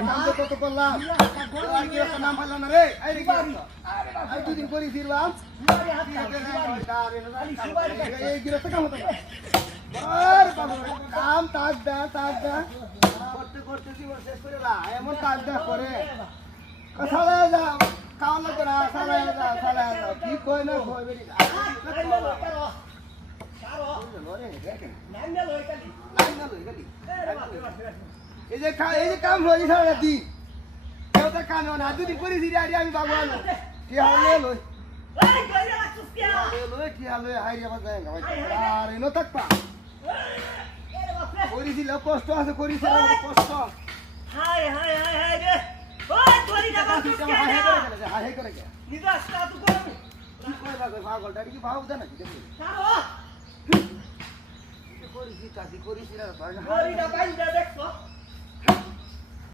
নাম তো কত করলাম আর কি একটা নাম পাইলাম না রে এই রে আর দুদিন করি ফিরলাম এই গিরস্ত কাম হতো আর কাম তাক দা করতে করতে জীবন শেষ করে না এমন কাজ দা করে সালা যা কাম না করা সালা যা কি কই না কই বেরি এই যে কাম হয়ে সারা দি কেউ তো কাম না দুদিন করে দিই আমি ভগবান কি হলে লই কি হলে হাই রে বাজায় আর এনো থাক পা করি দিল কষ্ট আছে করি কষ্ট হাই রে ওই তোরি না বাস হাই করে কে নিদা আসতা তো কর কি কই লাগে পাগলটা কি ভাব দে নাকি দেখি ছাড়ো করিস কাজ করিস না তোরি না বাইন্দা দেখছো